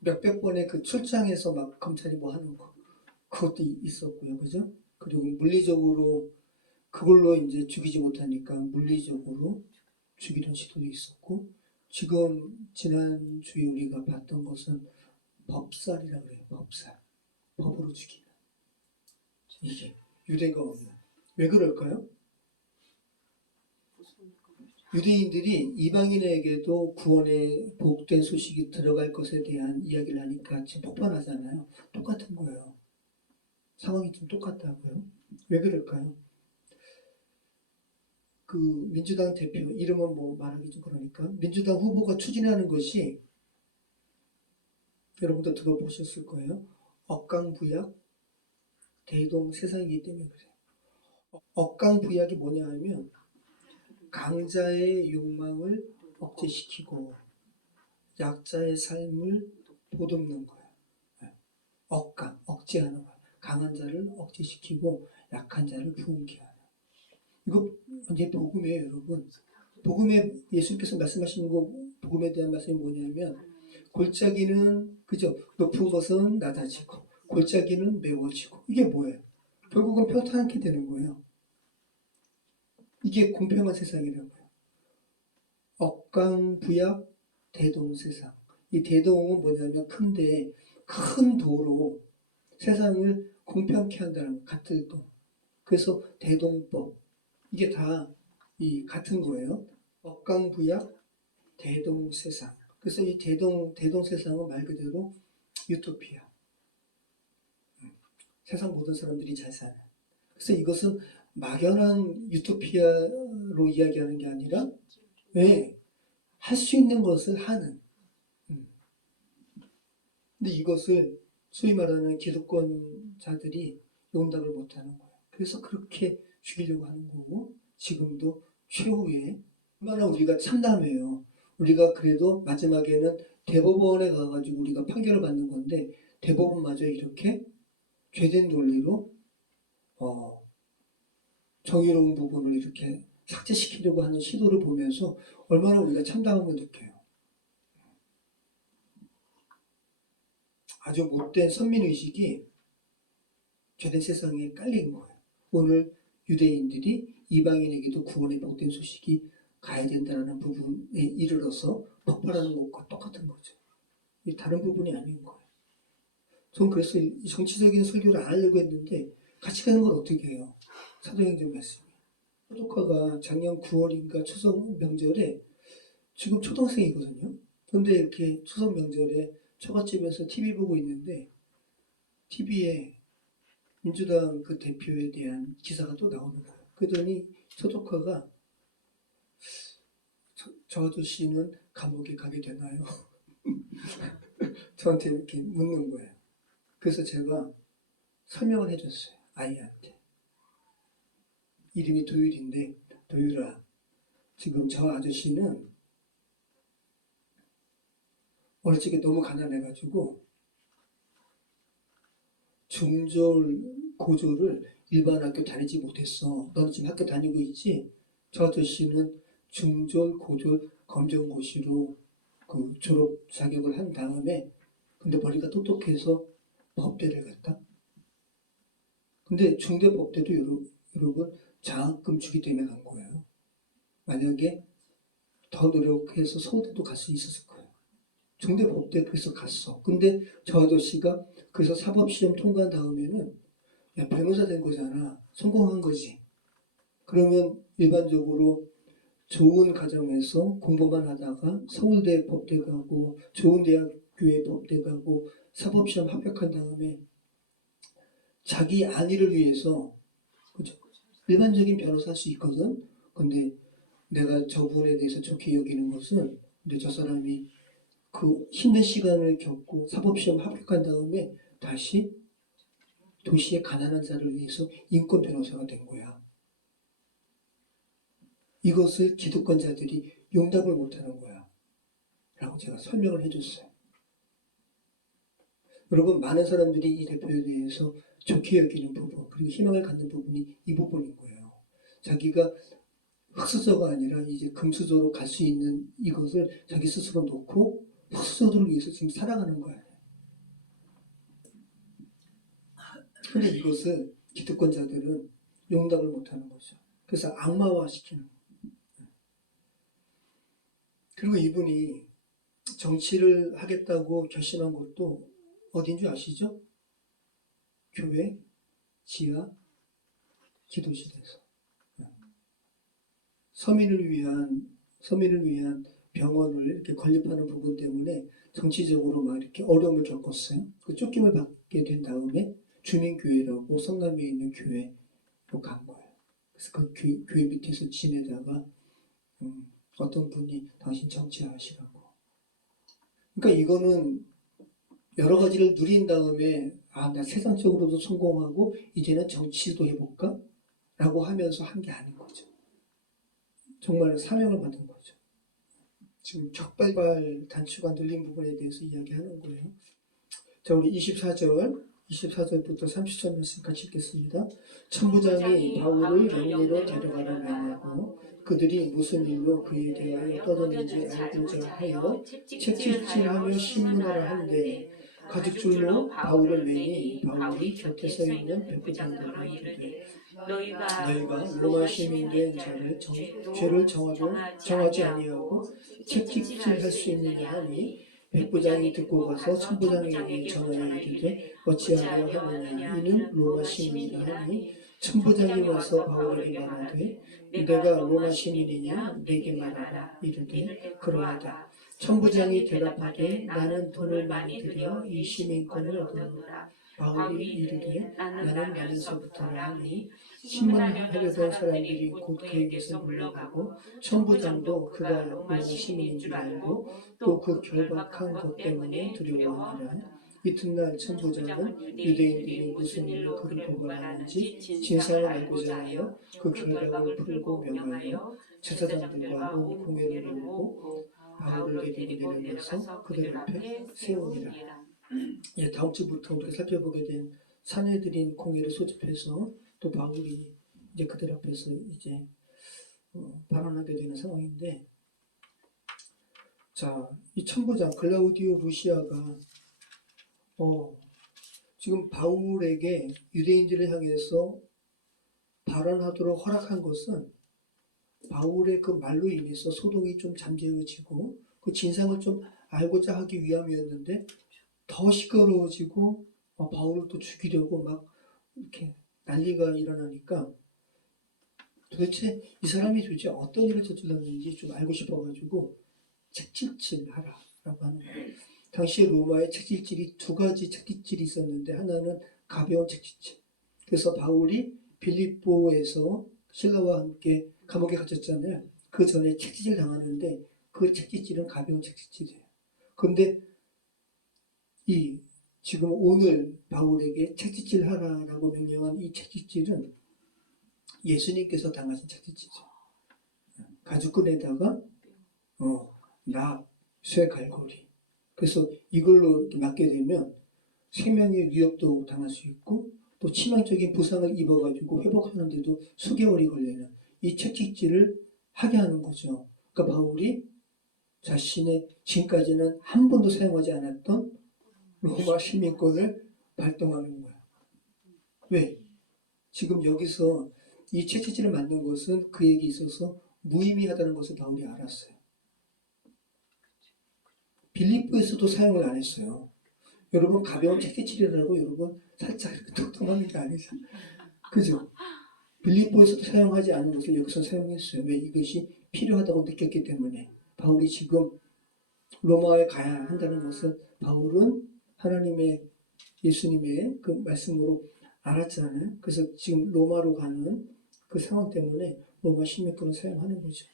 몇백 번의 그 출장에서 막 검찰이 뭐 하는 거. 그것도 있었고요. 그죠? 그리고 물리적으로 그걸로 이제 죽이지 못하니까 물리적으로 죽이는 시도도 있었고, 지금 지난주에 우리가 봤던 것은 법살이라고 그래요. 법살. 법으로 죽이는. 이게 유대가 없는. 왜 그럴까요? 유대인들이 이방인에게도 구원의 복된 소식이 들어갈 것에 대한 이야기를 하니까 지금 폭발하잖아요. 똑같은 거예요. 상황이 좀 똑같다고요. 왜 그럴까요? 그 민주당 대표, 이름은 뭐 말하기 좀 그러니까, 민주당 후보가 추진하는 것이 여러분도 들어보셨을 거예요. 억강부약 대동세상이기 때문에 그래요. 억강부약이 뭐냐 하면 강자의 욕망을 억제시키고 약자의 삶을 보듬는 거예요. 억강, 억제하는 거예요. 강한 자를 억제시키고 약한 자를 부흥케 하는. 이거 이제 복음이에요, 여러분. 복음에 예수님께서 말씀하시는 거, 복음에 대한 말씀이 뭐냐면, 골짜기는 그죠? 높은 것은 낮아지고 골짜기는 메워지고. 이게 뭐예요? 결국은 평탄하게 되는 거예요. 이게 공평한 세상이라는 거예요. 억강부약 대동세상. 이 대동은 뭐냐면 큰데, 큰 도로 세상을 공평케 한다는 같은 동. 그래서 대동법. 이게 다 이 같은 거예요. 억강부약 대동세상. 그래서 이 대동세상은 말 그대로 유토피아. 세상 모든 사람들이 잘 사는. 그래서 이것은 막연한 유토피아로 이야기하는 게 아니라, 네, 할 수 있는 것을 하는. 근데 이것을 소위 말하는 기득권자들이 용납을 못하는 거예요. 그래서 그렇게 죽이려고 하는 거고, 지금도 최후에 얼마나 우리가 참담해요. 우리가 그래도 마지막에는 대법원에 가가지고 우리가 판결을 받는 건데, 대법원마저 이렇게 죄된 논리로 정의로운 부분을 이렇게 삭제시키려고 하는 시도를 보면서 얼마나 우리가 참담함을 느껴요. 아주 못된 선민의식이 죄된 세상에 깔린 거예요. 오늘 유대인들이 이방인에게도 구원의 복된 소식이 가야 된다는 부분에 이르러서 폭발하는 것과 똑같은 거죠. 다른 부분이 아닌 거예요. 전 그래서 정치적인 설교를 안 하려고 했는데 같이 가는 걸 어떻게 해요? 사도행전 말씀이. 조카가 작년 9월인가 추석 명절에 지금 초등생이거든요. 그런데 이렇게 추석 명절에 처갓집에서 TV 보고 있는데 TV에 민주당 그 대표에 대한 기사가 또 나오는 거예요. 그러더니 저 조카가 저 아저씨는 감옥에 가게 되나요? 저한테 이렇게 묻는 거예요. 그래서 제가 설명을 해줬어요. 아이한테. 이름이 도율인데, 도율아, 지금 저 아저씨는 어릴 적에 너무 가난해가지고 중졸, 고졸을 일반 학교 다니지 못했어. 너는 지금 학교 다니고 있지? 저 아저씨는 중졸, 고졸, 검정고시로 그 졸업 자격을 한 다음에 근데 머리가 똑똑해서 법대를 갔다. 근데 중대법대도 여러분 장학금 주기 때문에 간 거예요. 만약에 더 노력해서 서울대도 갈 수 있었을 거예요. 중대법대 그래서 갔어. 근데 저 아저씨가 그래서 사법시험 통과한 다음에는 야, 변호사 된 거잖아. 성공한 거지. 그러면 일반적으로 좋은 가정에서 공부만 하다가 서울대 법대 가고 좋은 대학교에 법대 가고 사법시험 합격한 다음에 자기 안위를 위해서 그죠? 일반적인 변호사 할 수 있거든. 근데 내가 저분에 대해서 좋게 여기는 것은 근데 저 사람이 그 힘든 시간을 겪고 사법시험 합격한 다음에 다시 도시의 가난한 자를 위해서 인권 변호사가 된 거야. 이것을 기득권자들이 용납을 못하는 거야. 라고 제가 설명을 해줬어요. 여러분 많은 사람들이 이 대표에 대해서 좋게 여기는 부분 그리고 희망을 갖는 부분이 이 부분인 거예요. 자기가 흑수저가 아니라 이제 금수저로 갈 수 있는 이것을 자기 스스로 놓고 흑수저들을 위해서 지금 살아가는 거예요. 근데 이것을 기득권자들은 용납을 못하는 거죠. 그래서 악마화시키는 거예요. 그리고 이분이 정치를 하겠다고 결심한 것도 어딘 줄 아시죠? 교회, 지하, 기도실에서. 서민을 위한 병원을 이렇게 건립하는 부분 때문에 정치적으로 막 이렇게 어려움을 겪었어요. 그 쫓김을 받게 된 다음에 주민교회라고 성남에 있는 교회로 간 거예요. 그래서 그 교회 밑에서 지내다가 어떤 분이 당신 정치하시라고. 그러니까 이거는 여러 가지를 누린 다음에 나 세상적으로도 성공하고 이제는 정치도 해볼까? 라고 하면서 한 게 아닌 거죠. 정말 사명을 받은 거죠. 지금 격발발 단추가 눌린 부분에 대해서 이야기하는 거예요. 자, 우리 24절부터 30절 말씀 같이 읽겠습니다. 천부장이 바울을 영리로 데려가려 명하고 그들이 무슨 일로 그에 대하여 떠드는지 알고자 하여 채찍질하며 신문하라 한데 가죽줄로 바울을 매니 바울이 곁에 서 있는 백부장들과 이르되 너희가 로마 시민 된 자를 죄를 정하지 아니하고 채찍질할 수 있느냐 하니 백부장이 듣고 가서 천부장에게 전하여 이르되 어찌하려 하느냐 이는 로마 시민이라 하니 천부장이 와서 바울에게 말하되 내가 로마 시민이냐 내게 말하라 이르되 그러하다. 천부장이 대답하되 나는 돈을 많이 들여 이 시민권을 얻었노라. 바울이 이르되 나는 나면서부터라 하니 신문하려던 사람들이 곧 그에게서 물러가고 천부장도 그가 로마 시민인 줄 알고 또 그 결박한 것 때문에 두려워하니라. 이튿날 천부장은 유대인들이 무슨 일로 그를 고발하는지 진상을 알고자 하여 그 결박을 풀고 명하여 제사장들과 온 공회를 모으고 바울을 데리고 내려가서 그들 앞에 세우니라. 예, 다음 주부터 우리가 살펴보게 된 사내들인 공회를 소집해서 또 바울이 이제 그들 앞에서 이제 발언하게 되는 상황인데, 자, 이 천부장 글라우디오 루시아가 지금 바울에게 유대인들을 향해서 발언하도록 허락한 것은 바울의 그 말로 인해서 소동이 좀 잠재워지고 그 진상을 좀 알고자 하기 위함이었는데 더 시끄러워지고 바울을 또 죽이려고 막 이렇게 난리가 일어나니까 도대체 이 사람이 도대체 어떤 일을 저질렀는지 좀 알고 싶어가지고 책질질 하라라고 하는 거예요. 당시 로마에 책질질이 두 가지 책질질이 있었는데 하나는 가벼운 책질질. 그래서 바울이 빌립보에서 신라와 함께 감옥에 갇혔잖아요. 그 전에 책질질 당하는데 그 책질질은 가벼운 책질질이에요. 그런데 지금 오늘 바울에게 책질질 하라라고 명령한 이 책질질은 예수님께서 당하신 책질질이죠. 가죽끈에다가 쇠 갈고리. 그래서 이걸로 맞게 되면 생명의 위협도 당할 수 있고 또 치명적인 부상을 입어가지고 회복하는데도 수개월이 걸리는 이 채찍질을 하게 하는 거죠. 그러니까 바울이 자신의 지금까지는 한 번도 사용하지 않았던 로마 시민권을 발동하는 거야. 왜? 지금 여기서 이 채찍질을 만든 것은 그에게 있어서 무의미하다는 것을 바울이 알았어요. 빌립보에서도 사용을 안 했어요. 여러분 가벼운 채찍질이라고 여러분 살짝 이렇게 톡톡하는 게 아니죠. 그죠? 빌립보에서도 사용하지 않은 것을 여기서 사용했어요. 왜? 이것이 필요하다고 느꼈기 때문에. 바울이 지금 로마에 가야 한다는 것을 바울은 하나님의 예수님의 그 말씀으로 알았잖아요. 그래서 지금 로마로 가는 그 상황 때문에 로마 시민권을 사용하는 거죠.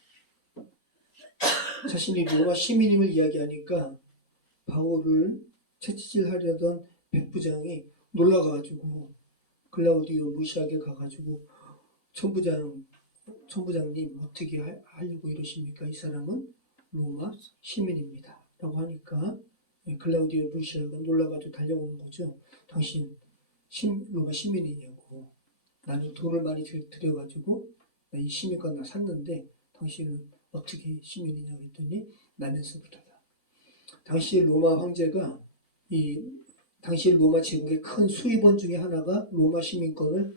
자신이 로마 시민임을 이야기하니까 바울을 채찍질하려던 백부장이 놀라가지고 글라우디오 루시아에게 가가지고 천부장님 어떻게 하려고 이러십니까? 이 사람은 로마 시민입니다. 라고 하니까 글라우디오 루시아가 놀라가지고 달려오는 거죠. 당신 로마 시민이냐고. 나는 돈을 많이 들여가지고 나 이 시민권 나 샀는데 당신은 어떻게 시민이냐고 했더니 나면서부터다. 당시 로마 황제가 당시 로마 제국의 큰 수입원 중에 하나가 로마 시민권을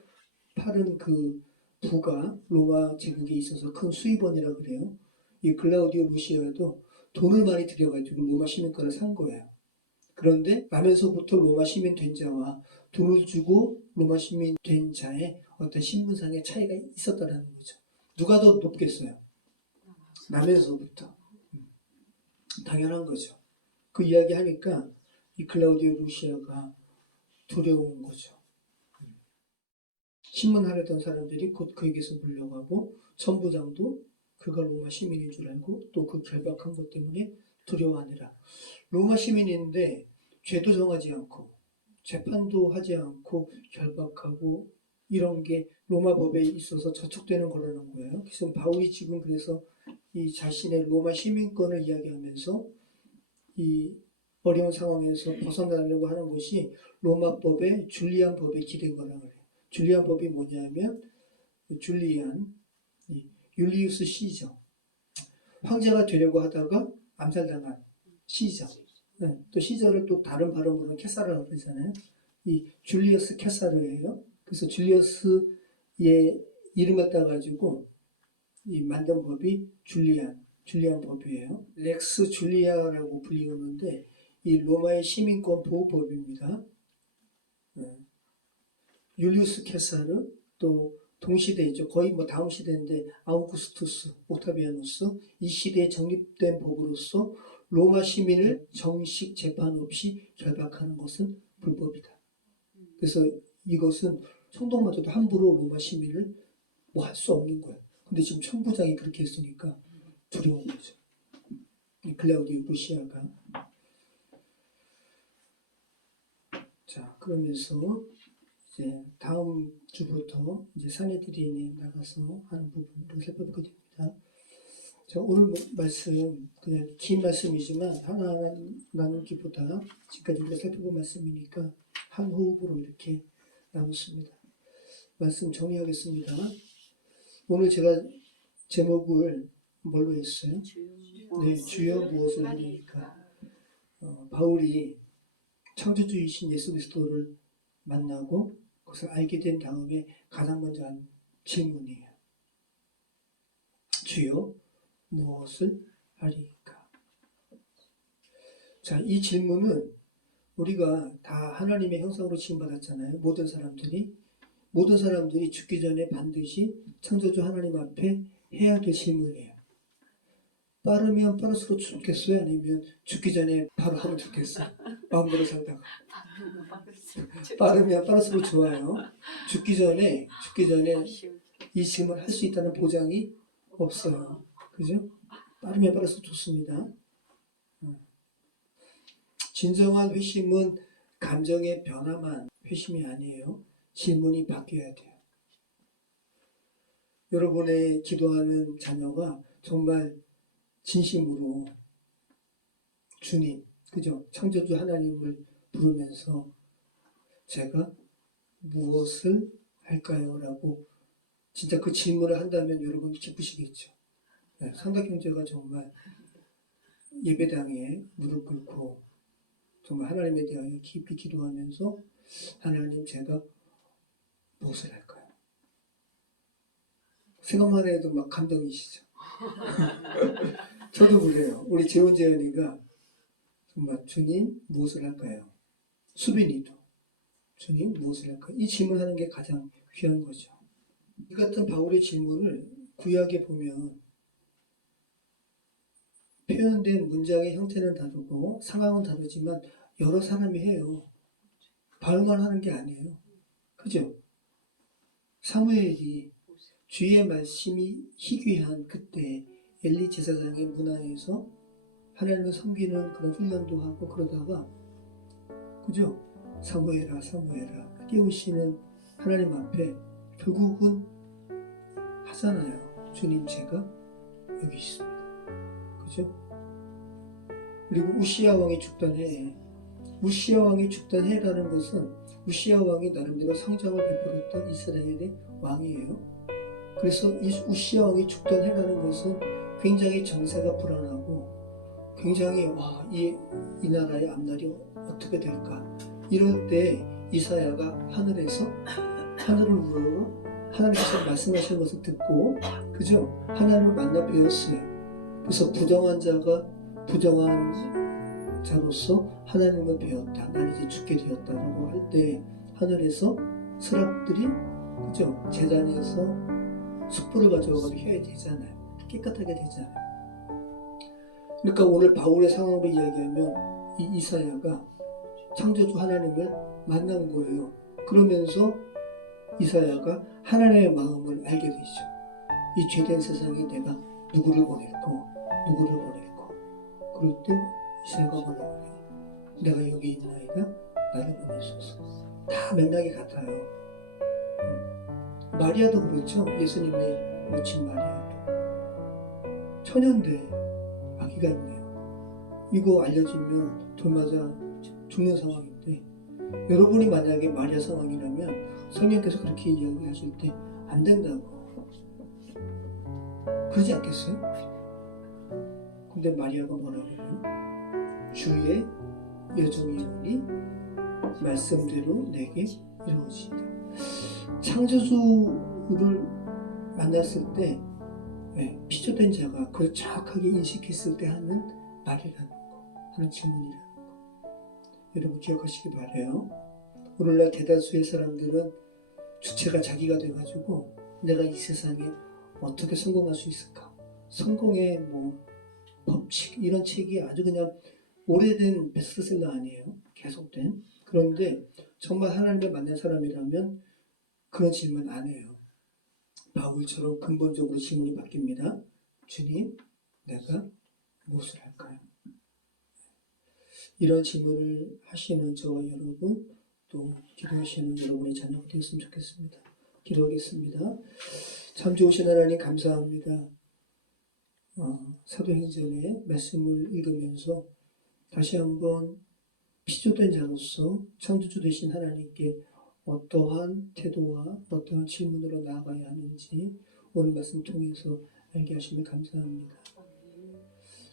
파는 그 부가 로마 제국에 있어서 큰 수입원이라 그래요. 이 글라우디오 루시아도 돈을 많이 들여가지고 로마 시민권을 산 거예요. 그런데 나면서부터 로마 시민 된 자와 돈을 주고 로마 시민 된 자의 어떤 신분상의 차이가 있었다는 거죠. 누가 더 높겠어요? 나면서부터. 당연한 거죠. 그 이야기 하니까 이 클라우디오 루시아가 두려운 거죠. 신문하려던 사람들이 곧 그에게서 물려가고 천부장도 그가 로마 시민인 줄 알고 또 그 결박한 것 때문에 두려워하니라. 로마 시민인데 죄도 정하지 않고 재판도 하지 않고 결박하고 이런 게 로마 법에 있어서 저촉되는 거라는 거예요. 그래서 바울이 지금 그래서 이 자신의 로마 시민권을 이야기하면서 이 어려운 상황에서 벗어나려고 하는 것이 로마법의 줄리안 법에 기댄 거라고 그래요. 줄리안 법이 뭐냐면 줄리안 율리우스 시저 황제가 되려고 하다가 암살당한 시저. 또 시저를 또 다른 발음으로는 캐사르라고 그러잖아요. 이 줄리어스 캐사르예요. 그래서 줄리어스의 이름을 따가지고 이 만든 법이 줄리안 법이에요. 렉스 줄리아라고 불리우는데 이 로마의 시민권 보호법입니다. 율리우스 캐사르 또 동시대이죠. 거의 뭐 다음 시대인데 아우구스투스, 옥타비아누스 이 시대에 정립된 법으로서 로마 시민을 정식 재판 없이 결박하는 것은 불법이다. 그래서 이것은 총독마저도 함부로 로마 시민을 뭐 할 수 없는 거예요. 근데 지금 천부장이 그렇게 했으니까 두려운 거죠. 클라우디오 루시아가. 자, 그러면서 이제 다음 주부터 이제 사내들인에 나가서 하는 부분을 살펴보게 됩니다. 자, 오늘 말씀 그냥 긴 말씀이지만 하나하나 나누기보다 지금까지 우리가 살펴본 말씀이니까 한 호흡으로 이렇게 나눴습니다. 말씀 정리하겠습니다. 오늘 제가 제목을 뭘로 했어요? 네, 주여 무엇을 하리까? 바울이 창조주이신 예수 그리스도를 만나고 그것을 알게 된 다음에 가장 먼저 한 질문이에요. 주여 무엇을 하리까? 자, 이 질문은 우리가 다 하나님의 형상으로 지음받았잖아요. 모든 사람들이 죽기 전에 반드시 창조주 하나님 앞에 해야 될 질문이에요. 빠르면 빠를수록 좋겠어요? 아니면 죽기 전에 바로 하면 좋겠어요? 마음대로 살다가. 빠르면 빠를수록 좋아요. 죽기 전에 이 질문을 할 수 있다는 보장이 없어요. 그죠? 빠르면 빠를수록 좋습니다. 진정한 회심은 감정의 변화만 회심이 아니에요. 질문이 바뀌어야 돼요. 여러분의 기도하는 자녀가 정말 진심으로 주님, 그죠? 창조주 하나님을 부르면서 제가 무엇을 할까요? 라고 진짜 그 질문을 한다면 여러분 기쁘시겠죠. 네, 상다경제가 정말 예배당에 무릎 꿇고 정말 하나님에 대하여 깊이 기도하면서 하나님 제가 무엇을 할까요? 생각만 해도 막 감동이시죠. 저도 그래요. 우리 재훈 재현이가 정말 주님 무엇을 할까요? 수빈이도 주님 무엇을 할까요? 이 질문하는 게 가장 귀한 거죠. 이 같은 바울의 질문을 구약에 보면 표현된 문장의 형태는 다르고 상황은 다르지만 여러 사람이 해요. 바울만 하는 게 아니에요. 그죠? 사무엘이 주의 말씀이 희귀한 그때 엘리 제사장의 문화에서 하나님을 섬기는 그런 훈련도 하고 그러다가 그죠? 사무엘아 사무엘아 깨우시는 하나님 앞에 결국은 하잖아요. 주님 제가 여기 있습니다. 그죠? 그리고 우시야 왕이 죽던 해에 우시야 왕이 죽던 해라는 것은 우시야 왕이 나름대로 성장을 베풀었던 이스라엘의 왕이에요. 그래서 이 우시야 왕이 죽던 해라는 것은 굉장히 정세가 불안하고 굉장히 이 나라의 앞날이 어떻게 될까 이럴 때 이사야가 하늘을 우러러 하나님께서 말씀하시는 것을 듣고 그죠? 하나님을 만나 배웠어요. 그래서 부정한 자로서 하나님을 배웠다. 난 이제 죽게 되었다라고 할 때 하늘에서 스랍들이 그죠? 제단에서 숯불을 가져와서 해야 되잖아요. 깨끗하게 되잖아요. 그러니까 오늘 바울의 상황으로 이야기하면 이 이사야가 창조주 하나님을 만난 거예요. 그러면서 이사야가 하나님의 마음을 알게 되죠. 이 죄된 세상에 내가 누구를 보낼까? 그럴 때 이사야가 뭐라고 해요? 내가 여기 있나이다. 나를 보내소서. 다 맥락이 같아요. 마리아도 그렇죠. 예수님의 모친 마리아도 천연대 아기가 있네요. 이거 알려지면 돌 맞아 죽는 상황인데 여러분이 만약에 마리아 상황이라면 성령께서 그렇게 이야기하실 때 안 된다고 그러지 않겠어요? 근데 마리아가 뭐라고 해요? 주의 여종이오니 말씀대로 내게 이루어지이다. 창조주를 만났을 때 피조된 자가 그걸 정확하게 인식했을 때 하는 말이라는 거, 하는 질문이라는 거. 여러분 기억하시기 바라요. 오늘날 대다수의 사람들은 주체가 자기가 돼가지고 내가 이 세상에 어떻게 성공할 수 있을까? 성공의 법칙 이런 책이 아주 그냥 오래된 베스트셀러 아니에요. 계속된. 그런데 정말 하나님을 만난 사람이라면 그런 질문 안 해요. 바울처럼 근본적으로 질문이 바뀝니다. 주님, 내가 무엇을 할까요? 이런 질문을 하시는 저와 여러분, 또 기도하시는 여러분의 자녀가 되었으면 좋겠습니다. 기도하겠습니다. 참 좋으신 하나님 감사합니다. 사도행전의 말씀을 읽으면서 다시 한번 피조된 자로서 창조주 되신 하나님께 어떠한 태도와 어떠한 질문으로 나아가야 하는지 오늘 말씀 통해서 알게 하시면 감사합니다.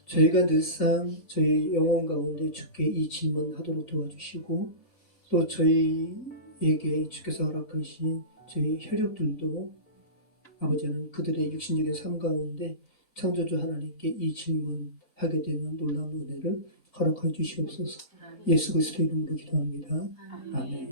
저희가 늘상 저희 영혼 가운데 주께 이 질문하도록 도와주시고 또 저희에게 주께서 허락하신 저희 혈육들도 아버지는 그들의 육신적인 삶 가운데 창조주 하나님께 이 질문하게 되는 놀라운 은혜를 허락해 주시옵소서. 예수 그리스도 이름으로 기도합니다. 아멘.